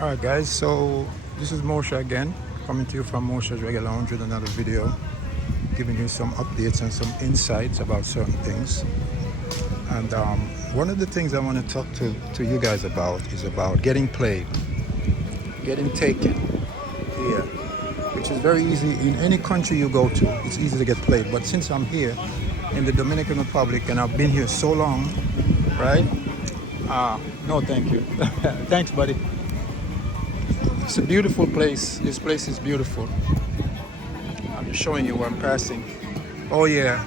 Alright guys, so this is Moshe again, coming to you from Moshe's Regular Lounge with another video, giving you some updates and some insights about certain things. And one of the things I want to talk to you guys about is about getting played, getting taken here, which is very easy in any country you go to. It's easy to get played. But since I'm here in the Dominican Republic and I've been here so long, right? No, thank you. Thanks, buddy. It's a beautiful place. This place is beautiful. I'm just showing you where I'm passing. Oh yeah.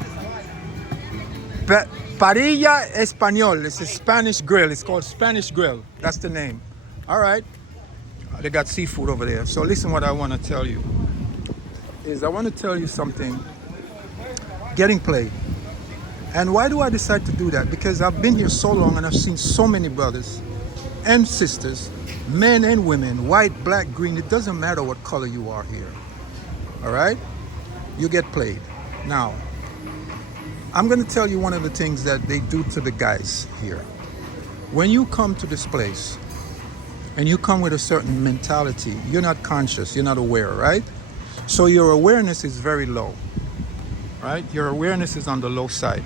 Parrilla Español. It's a Spanish grill. It's called Spanish Grill. That's the name. All right. They got seafood over there. So listen, what I want to tell you is I want to tell you something. Getting played. And why do I decide to do that? Because I've been here so long and I've seen so many brothers and sisters, men and women, white, black, green. It doesn't matter what color you are here. All right? You get played. Now, I'm going to tell you one of the things that they do to the guys here. When you come to this place and you come with a certain mentality, you're not conscious, you're not aware, right? So your awareness is very low, right? Your awareness is on the low side.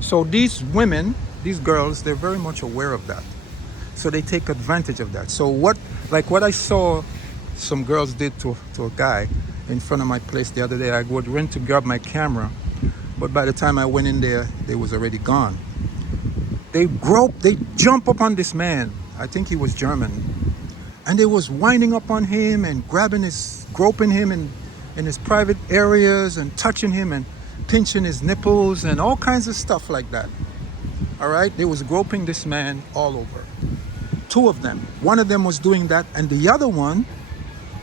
So these women, these girls, they're very much aware of that. So they take advantage of that. So what I saw some girls did to a guy in front of my place the other day, I went to grab my camera, but by the time I went in there, they was already gone. They jump up on this man. I think he was German. And they was winding up on him and groping him in his private areas and touching him and pinching his nipples and all kinds of stuff like that. All right? They was groping this man all over. Two of them. One of them was doing that, and the other one,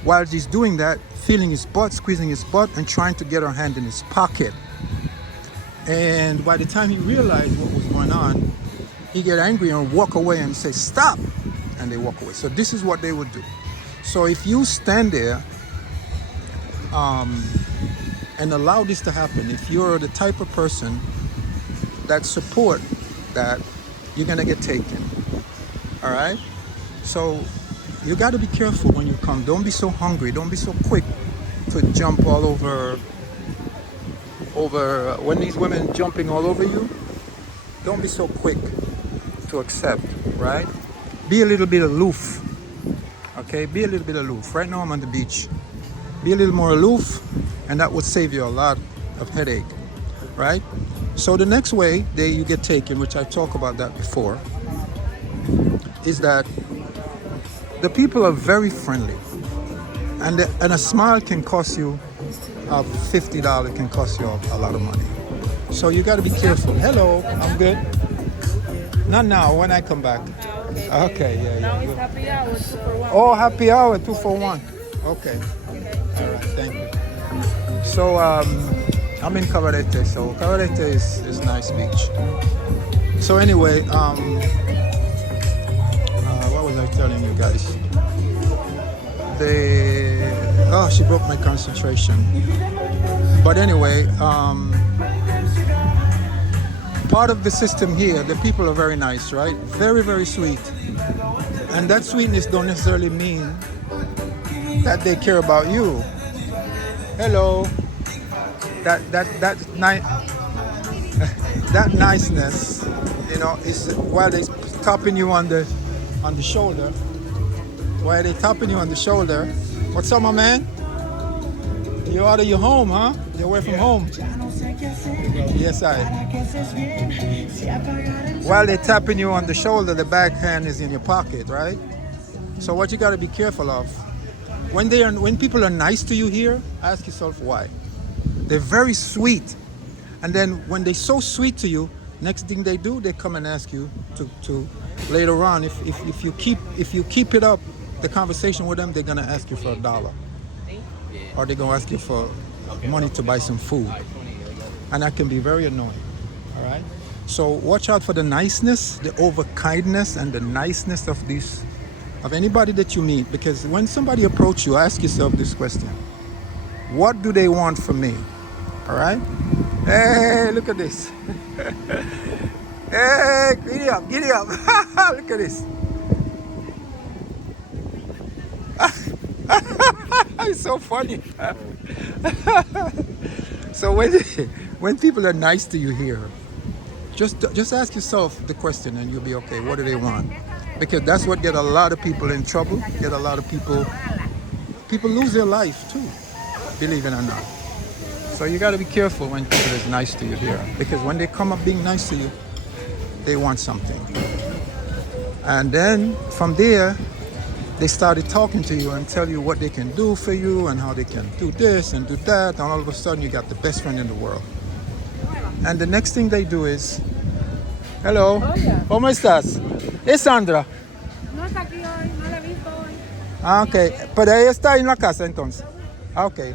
while he's doing that, feeling his butt, squeezing his butt, and trying to get her hand in his pocket. And by the time he realized what was going on, he get angry and walk away and say, "Stop!" And they walk away. So this is what they would do. So if you stand there and allow this to happen, if you're the type of person that support that, you're gonna get taken. All right? So you got to be careful when you come. Don't be so hungry. Don't be so quick to jump all over when these women jumping all over you. Don't be so quick to accept, right? Be a little bit aloof. Okay? Be a little bit aloof. Right now I'm on the beach. Be a little more aloof, and that would save you a lot of headache, right? So the next way that you get taken, which I talked about that before, is that the people are very friendly, and a smile can cost you $50, can cost you a lot of money. So you got to be careful. Hello, I'm good. Not now, when I come back. Okay, yeah. Now it's happy hour, 2 for 1. Oh, happy hour, 2 for 1. Okay. All right, thank you. So I'm in Cabarete. So Cabarete is nice beach. So anyway, what was I telling you guys? She broke my concentration. But anyway, part of the system here, the people are very nice, right? Very, very sweet. And that sweetness don't necessarily mean that they care about you. Hello. That niceness, you know, is while they tapping you on the shoulder. While they tapping you on the shoulder. What's up, my man? You're out of your home, huh? You're away from home. Yes, I. While they're tapping you on the shoulder, the back hand is in your pocket, right? So what you got to be careful of, when people are nice to you here, ask yourself why. They're very sweet, and then when they're so sweet to you, next thing they do, they come and ask you to later on, if you keep it up, the conversation with them, they're gonna ask you for $1, or they're gonna ask you for money to buy some food, and that can be very annoying. All right, so watch out for the niceness, the over kindness, and the niceness of anybody that you meet, because when somebody approach you, ask yourself this question: what do they want from me? All right. Hey, look at this. Hey, giddy up. Look at this. so funny. So when people are nice to you here, just ask yourself the question and you'll be okay. What do they want? Because that's what get a lot of people in trouble. Get a lot of people lose their life too, believe it or not. So you got to be careful when people is nice to you here, because when they come up being nice to you, they want something. And then from there, they started talking to you and tell you what they can do for you and how they can do this and do that. And all of a sudden you got the best friend in the world. And the next thing they do is, hello, ¿cómo estás? Es Sandra. No está aquí hoy, no la he visto hoy. Ah, ok. Pero ella está en la casa entonces. Ah, ok.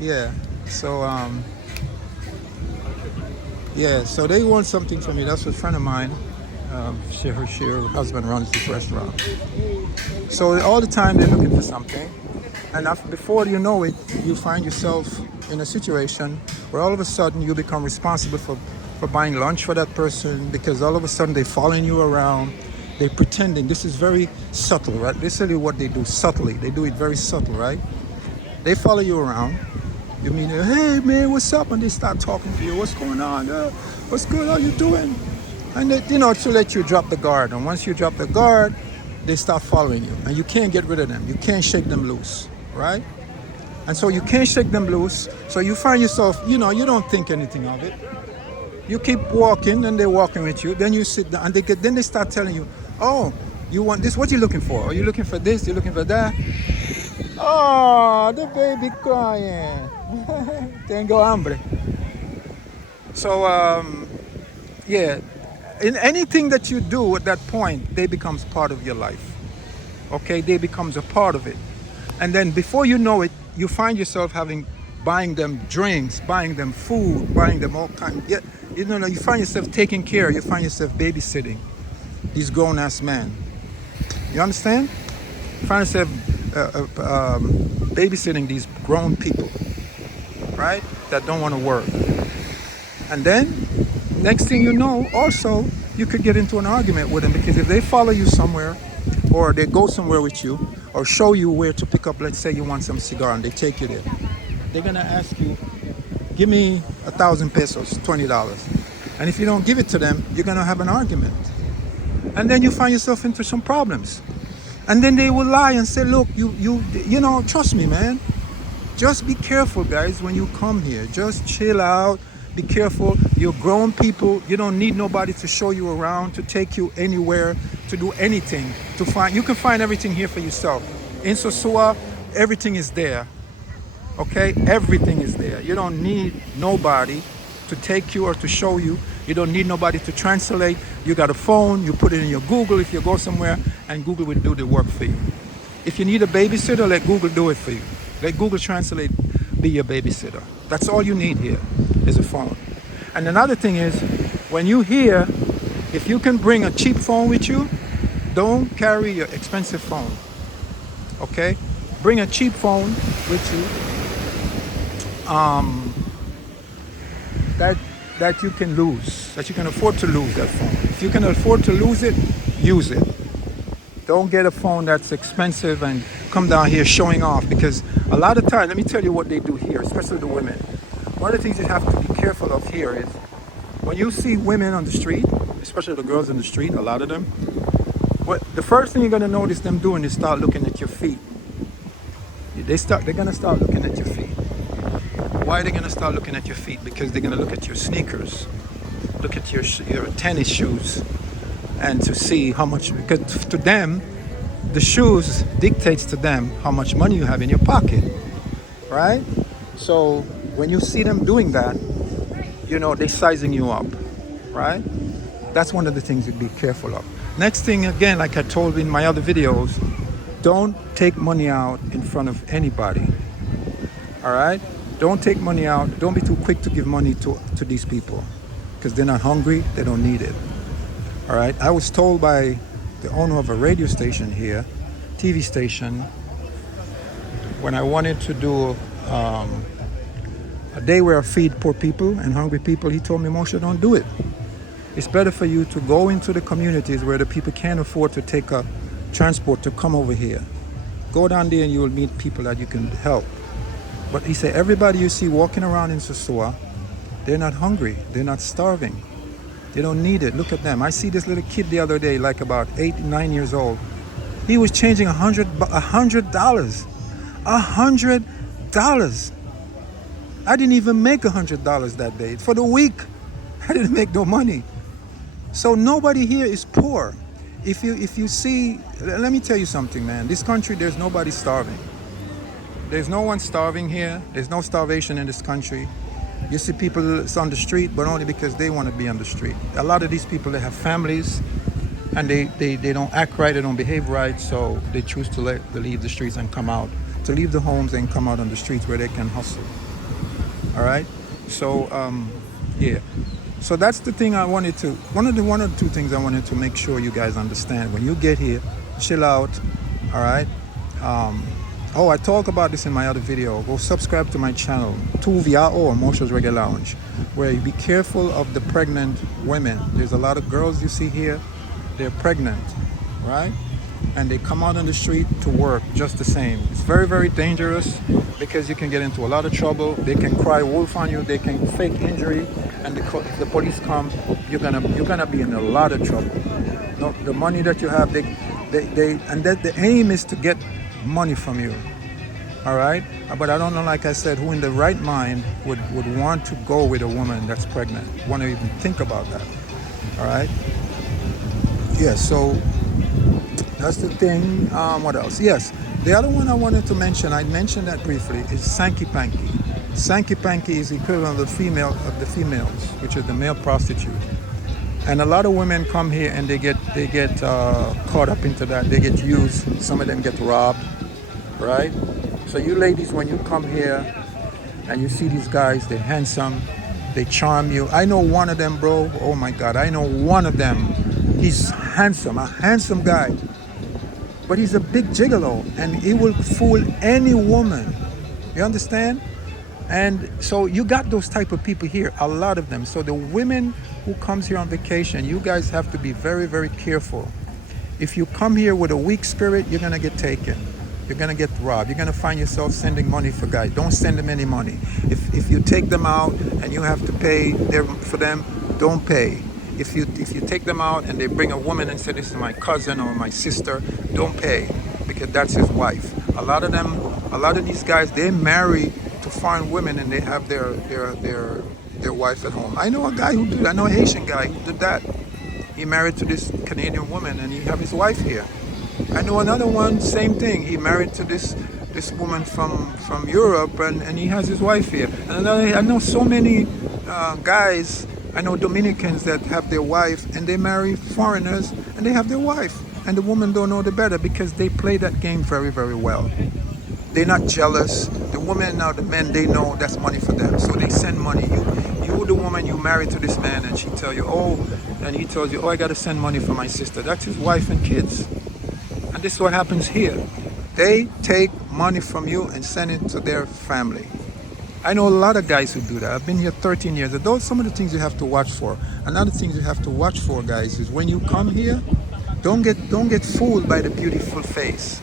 Yeah. So, yeah, so they want something from me. That's a friend of mine. Her husband runs this restaurant. So all the time they're looking for something. And before you know it, you find yourself in a situation where all of a sudden you become responsible for buying lunch for that person, because all of a sudden they're following you around. They're pretending. This is very subtle, right? This is what they do subtly. They do it very subtle, right? They follow you around. You mean, hey man, what's up? And they start talking to you. What's going on? What's good? How you doing? And they, to let you drop the guard. And once you drop the guard, they start following you. And you can't get rid of them. You can't shake them loose, right? And so you can't shake them loose. So you find yourself, you don't think anything of it. You keep walking and they're walking with you. Then you sit down and then they start telling you, oh, you want this? What are you looking for? Are you looking for this? You're looking for that? Oh, the baby crying. Tengo hambre. So, yeah, in anything that you do at that point, they becomes part of your life. Okay, they becomes a part of it. And then before you know it, you find yourself buying them drinks, buying them food, buying them all kinds. Yeah, you find yourself taking care. You find yourself babysitting these grown-ass men. You understand? You find yourself babysitting these grown people, right? That don't want to work. And then, next thing you know, also, you could get into an argument with them, because if they follow you somewhere, or they go somewhere with you, or show you where to pick up, let's say you want some cigar and they take you there, they're gonna ask you, give me 1,000 pesos, $20. And if you don't give it to them, you're gonna have an argument. And then you find yourself into some problems. And then they will lie and say, look, trust me, man. Just be careful, guys, when you come here. Just chill out. Be careful. You're grown people. You don't need nobody to show you around, to take you anywhere, to do anything. You can find everything here for yourself. In Sosua, everything is there. Okay? Everything is there. You don't need nobody to take you or to show you. You don't need nobody to translate. You got a phone, you put it in your Google if you go somewhere, and Google will do the work for you. If you need a babysitter, let Google do it for you. Let Google Translate be your babysitter. That's all you need here is a phone. And another thing is, when you here, if you can bring a cheap phone with you, don't carry your expensive phone. Okay? Bring a cheap phone with you. That you can lose, that you can afford to lose that phone. If you can afford to lose it, use it. Don't get a phone that's expensive and come down here showing off, because a lot of times, let me tell you what they do here, especially the women. One of the things you have to be careful of here is when you see women on the street, especially the girls in the street, a lot of them, the first thing you're going to notice them doing is start looking at your feet. They're going to start looking at your feet. Why are they going to start looking at your feet? Because they're going to look at your sneakers, look at your tennis shoes, and to see how much, because to them, the shoes dictates to them how much money you have in your pocket, right? So when you see them doing that, they're sizing you up, right? That's one of the things to be careful of. Next thing, again, like I told in my other videos, don't take money out in front of anybody, all right? Don't take money out. Don't be too quick to give money to these people, because they're not hungry. They don't need it. All right. I was told by the owner of a radio station here, TV station, when I wanted to do a day where I feed poor people and hungry people, he told me, Moshe, don't do it. It's better for you to go into the communities where the people can't afford to take a transport to come over here. Go down there and you will meet people that you can help. But he said, everybody you see walking around in Sosua, they're not hungry. They're not starving. They don't need it. Look at them. I see this little kid the other day, like about 8, 9 years old. He was changing $100. $100. I didn't even make $100 that day. For the week, I didn't make no money. So nobody here is poor. If you see, let me tell you something, man. This country, there's nobody starving. There's no one starving here. There's no starvation in this country. You see people on the street, but only because they want to be on the street. A lot of these people, they have families, and they don't act right, they don't behave right, so they choose to leave the streets and come out, to leave the homes and come out on the streets where they can hustle. All right? So, yeah. So that's the thing I wanted to, one or two things I wanted to make sure you guys understand. When you get here, chill out, all right? Oh, I talk about this in my other video. Go subscribe to my channel, or Mosho's Reggae Lounge, where you be careful of the pregnant women. There's a lot of girls you see here, they're pregnant, right? And they come out on the street to work just the same. It's very, very dangerous because you can get into a lot of trouble. They can cry wolf on you, they can fake injury, and if the police come, you're gonna be in a lot of trouble. No, the money that you have, the aim is to get money from you, all right? But I don't know, like I said, who in the right mind would want to go with a woman that's pregnant, want to even think about that, all right? Yeah, so that's the thing. What else? Yes, the other one I wanted to mention, I mentioned that briefly, is Sankey Panky. Sankey Panky is the equivalent of the females, which is the male prostitute. And a lot of women come here and they get caught up into that. They get used. Some of them get robbed, right? So you ladies, when you come here and you see these guys, they're handsome, they charm you. I know one of them, bro. Oh my God, I know one of them. He's handsome, a handsome guy. But he's a big gigolo and he will fool any woman. You understand? And so you got those type of people here, a lot of them. So the women who comes here on vacation, you guys have to be very, very careful. If you come here with a weak spirit, you're gonna get taken. You're gonna get robbed. You're gonna find yourself sending money for guys. Don't send them any money. If you take them out and you have to pay for them, don't pay. If you take them out and they bring a woman and say, this is my cousin or my sister, don't pay, because that's his wife. A lot of these guys, they marry to foreign women and they have their wife at home. I know a guy who did. I know a Haitian guy who did that. He married to this Canadian woman and he have his wife here. I know another one, same thing. He married to this woman from Europe and he has his wife here. And I know so many guys. I know Dominicans that have their wife and they marry foreigners and they have their wife. And the woman don't know the better because they play that game very, very well. They're not jealous. The women now, the men, they know that's money for them. So they send money. You the woman, you married to this man and she tell you, and he tells you, I got to send money for my sister. That's his wife and kids. And this is what happens here. They take money from you and send it to their family. I know a lot of guys who do that. I've been here 13 years. Those are some of the things you have to watch for. Another thing you have to watch for, guys, is when you come here, don't get fooled by the beautiful face,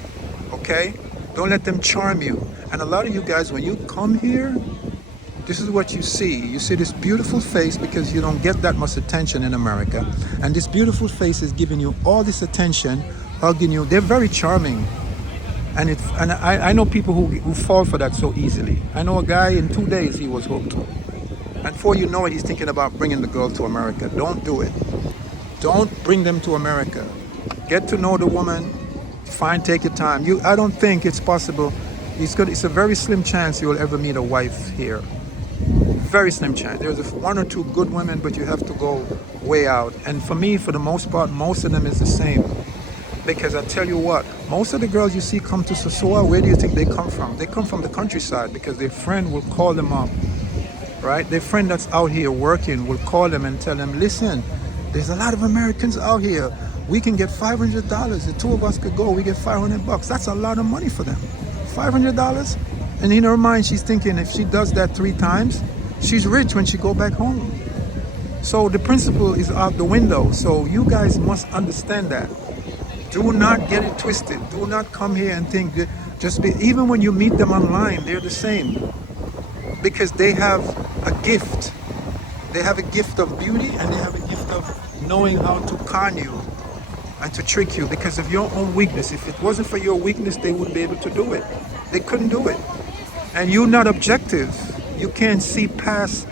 okay? Don't let them charm you. And a lot of you guys, when you come here, this is what you see. You see this beautiful face because you don't get that much attention in America. And this beautiful face is giving you all this attention, hugging you. They're very charming. And I know people who fall for that so easily. I know a guy in 2 days he was hooked. And before you know it, he's thinking about bringing the girl to America. Don't do it. Don't bring them to America. Get to know the woman. Fine, take your time. I don't think it's possible. It's a very slim chance you will ever meet a wife here. Very slim chance. There's one or two good women, but you have to go way out. And for me, for the most part, most of them is the same. Because I tell you what, most of the girls you see come to Sosua, where do you think they come from? They come from the countryside because their friend will call them up, right? Their friend that's out here working will call them and tell them, listen, there's a lot of Americans out here. We can get $500. The two of us could go, we get $500. That's a lot of money for them. $500? And in her mind, she's thinking if she does that 3 times, she's rich when she go back home. So the principle is out the window. So you guys must understand that. Do not get it twisted. Do not come here and think that just be, even when you meet them online, they're the same because they have a gift. They have a gift of beauty and they have a gift of knowing how to con you and to trick you because of your own weakness. If it wasn't for your weakness, they wouldn't be able to do it. They couldn't do it. And you're not objective. You can't see past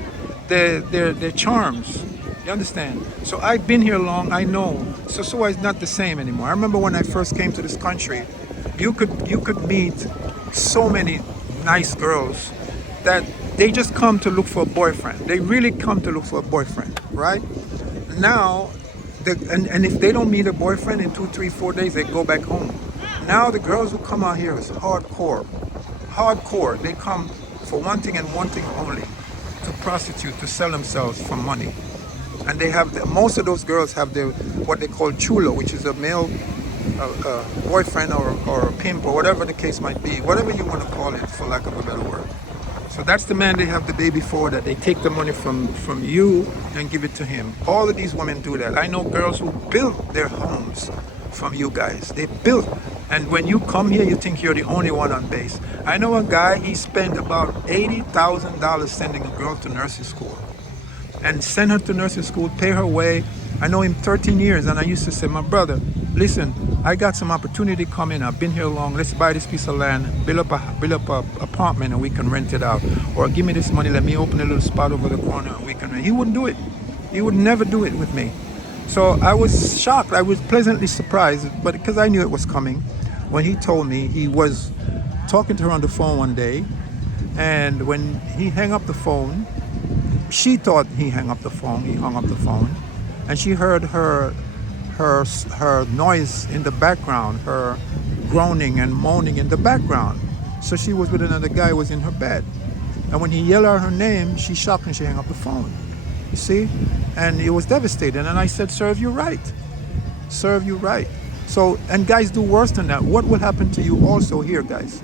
their charms. You understand? So I've been here long. I know. So is not the same anymore. I remember when I first came to this country, you could meet so many nice girls that they just come to look for a boyfriend. They really come to look for a boyfriend, right? Now, and if they don't meet a boyfriend in 2, 3, 4 days, they go back home. Now the girls who come out here is hardcore. Hardcore. They come for one thing and one thing only, to prostitute, to sell themselves for money. And they have most of those girls have their what they call chulo, which is a male boyfriend or a pimp or whatever the case might be, whatever you want to call it, for lack of a better word. So that's the man they have the baby for, that they take the money from you and give it to him. All of these women do that. I know girls who built their homes from you guys. They built. And when you come here, you think you're the only one on base. I know a guy, he spent about $80,000 sending a girl to nursing school. And send her to nursing school, pay her way. I know him 13 years, and I used to say, my brother, listen, I got some opportunity coming. I've been here long. Let's buy this piece of land, build up a apartment, and we can rent it out. Or give me this money, let me open a little spot over the corner, and we can rent. He wouldn't do it. He would never do it with me. So I was shocked. I was pleasantly surprised, but because I knew it was coming, when he told me he was talking to her on the phone one day, and when he hung up the phone, she thought he hung up the phone. He hung up the phone, and she heard her noise in the background, her groaning and moaning in the background. So she was with another guy who was in her bed. And when he yelled out her name, she shocked and she hung up the phone. You see? And it was devastating. And I said, serve you right. Serve you right. So, and guys do worse than that. What will happen to you also here, guys?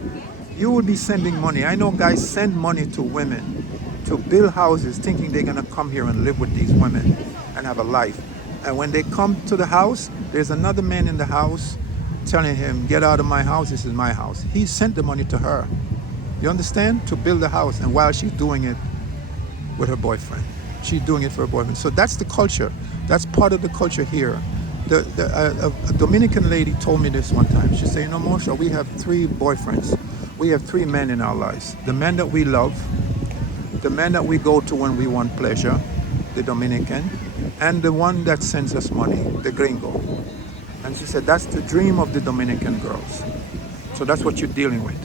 You will be sending money. I know guys send money to women to build houses thinking they're going to come here and live with these women and have a life. And when they come to the house, there's another man in the house telling him, get out of my house, this is my house. He sent the money to her. You understand? To build the house. And while she's doing it with her boyfriend. She's doing it for her boyfriend. So that's the culture. That's part of the culture here. A Dominican lady told me this one time. She said, you know, Moshe, we have 3 boyfriends. We have 3 men in our lives. The man that we love, the man that we go to when we want pleasure, the Dominican, and the one that sends us money, the gringo. And she said, that's the dream of the Dominican girls. So that's what you're dealing with.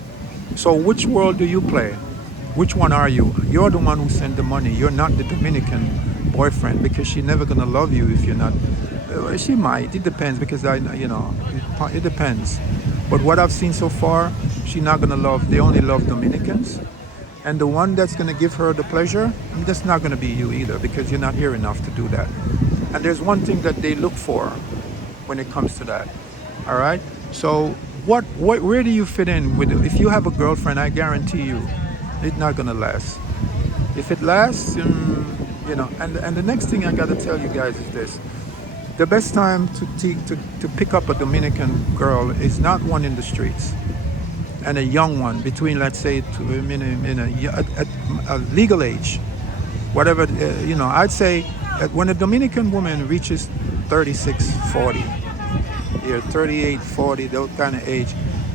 So which world do you play? Which one are you? You're the one who sent the money. You're not the Dominican boyfriend, because she's never gonna love you if you're not. She might. It depends, because it depends. But what I've seen so far, she's not gonna love. They only love Dominicans. And the one that's going to give her the pleasure, that's not going to be you either, because you're not here enough to do that. And there's one thing that they look for when it comes to that. All right? So where do you fit in with it? If you have a girlfriend, I guarantee you, it's not going to last. If it lasts, and the next thing I got to tell you guys is this. The best time to pick up a Dominican girl is not one in the streets. And a young one between, let's say, in a legal age, whatever, I'd say that when a Dominican woman reaches 36, 40, 38, 40, that kind of age,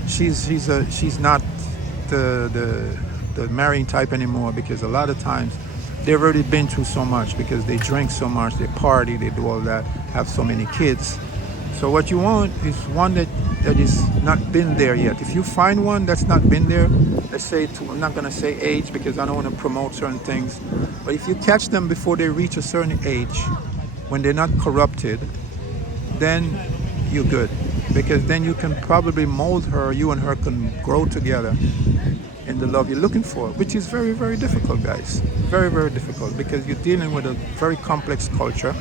she's not the marrying type anymore, because a lot of times they've already been through so much, because they drink so much, they party, they do all that, have so many kids. So what you want is one that is not been there yet. If you find one that's not been there, let's say, I'm not going to say age, because I don't want to promote certain things, but if you catch them before they reach a certain age, when they're not corrupted, then you're good, because then you can probably mold her, you and her can grow together in the love you're looking for, which is very, very difficult, guys. Very, very difficult, because you're dealing with a very complex culture.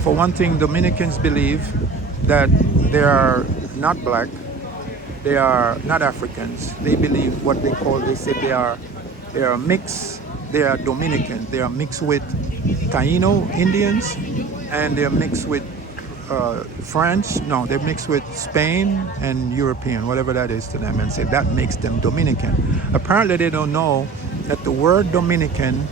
For one thing, Dominicans believe that they are not black, they are not Africans. They believe what they say they are mixed, they are Dominican, they are mixed with Taino Indians, and they are mixed with French. No, they mix with Spain and European, whatever that is to them, and say that makes them Dominican. Apparently, they don't know that the word Dominican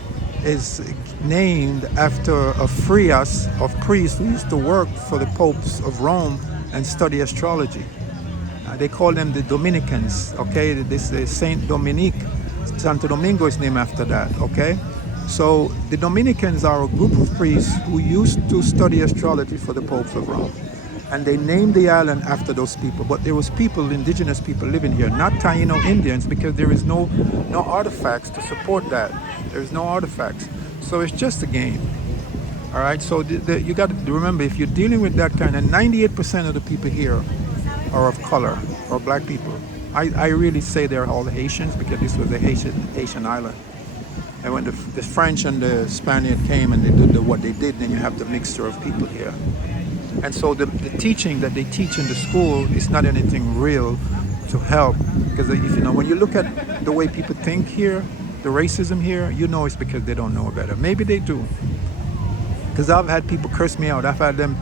is named after a friars of priests who used to work for the popes of Rome and study astrology. They call them the Dominicans, okay? This is Saint Dominique. Santo Domingo is named after that, okay? So the Dominicans are a group of priests who used to study astrology for the popes of Rome. And they named the island after those people. But there was people, indigenous people living here, not Taino Indians, because there is no artifacts to support that. There's no artifacts. So it's just a game. All right, so you got to remember, if you're dealing with that kind, and 98% of the people here are of color, or black people. I really say they're all Haitians because this was a Haitian island. And when the French and the Spaniard came and they did what they did, then you have the mixture of people here. And so the teaching that they teach in the school is not anything real to help. Because if you know, when you look at the way people think here, the racism here, you know it's because they don't know better. Maybe they do. Because I've had people curse me out. I've had them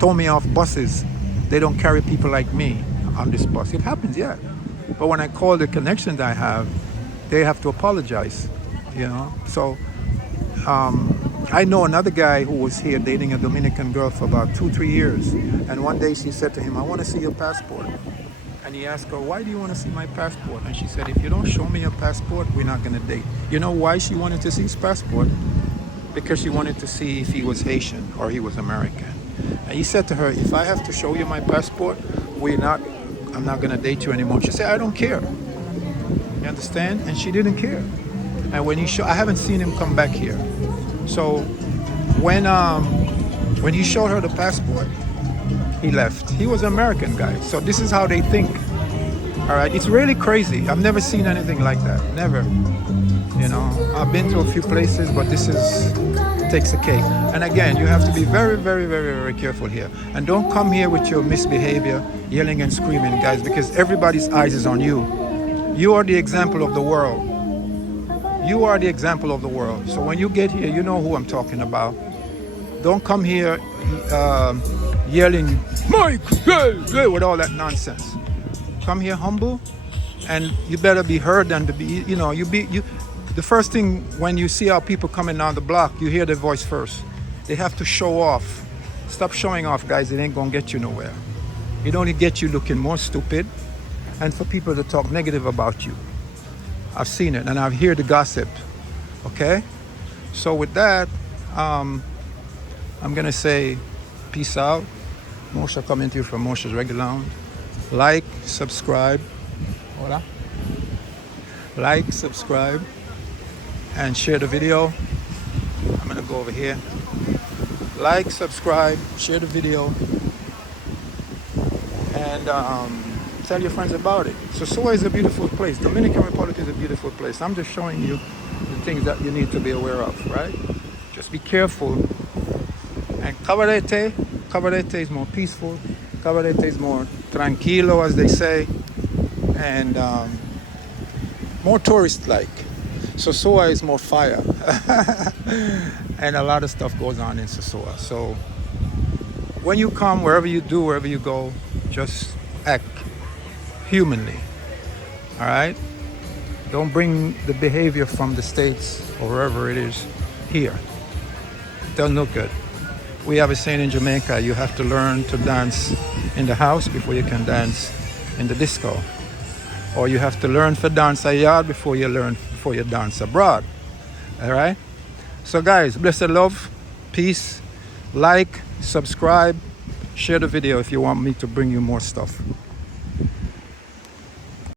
throw me off buses. They don't carry people like me on this bus. It happens, yeah. But when I call the connections I have, they have to apologize, you know. So I know another guy who was here dating a Dominican girl for about 2-3 years. And one day she said to him, I want to see your passport. And he asked her, why do you want to see my passport? And she said, if you don't show me your passport, we're not going to date. You know why she wanted to see his passport? Because she wanted to see if he was Haitian or he was American. And he said to her, if I have to show you my passport, I'm not going to date you anymore. She said, I don't care. You understand? And she didn't care. And when I haven't seen him come back here. So when he showed her the passport, he left. He was an American guy. So this is how they think. All right. It's really crazy. I've never seen anything like that. Never. You know, I've been to a few places, but this takes a cake. And again, you have to be very, very, very, very careful here. And don't come here with your misbehavior, yelling and screaming, guys, because everybody's eyes is on you. You are the example of the world. You are the example of the world. So when you get here, you know who I'm talking about. Don't come here yelling, Mike, yeah, with all that nonsense. Come here humble, and you better be heard than to be, you know, the first thing when you see our people coming down the block, you hear their voice first. They have to show off. Stop showing off, guys. It ain't gonna get you nowhere. It only gets you looking more stupid and for people to talk negative about you. I've seen it and I've heard the gossip. Okay? So with that, I'm gonna say peace out. Moshe coming to you from Moshe's Regular Lounge. Like, subscribe. Hola. Like, subscribe, and share the video. I'm gonna go over here. Like, subscribe, share the video, and tell your friends about it. Sosoa is a beautiful place. Dominican Republic is a beautiful place. I'm just showing you the things that you need to be aware of, right? Just be careful. And Cabarete is more peaceful. Cabarete is more tranquilo, as they say, and more tourist-like. Sosoa is more fire. And a lot of stuff goes on in Sosoa. So when you come, wherever you do, wherever you go, just act humanly. All right? Don't bring the behavior from the States or wherever it is here. It doesn't look good. We have a saying in Jamaica, you have to learn to dance in the house before you can dance in the disco. Or you have to learn to dance a yard before you dance abroad. All right? So guys, blessed love, peace, like, subscribe, share the video if you want me to bring you more stuff.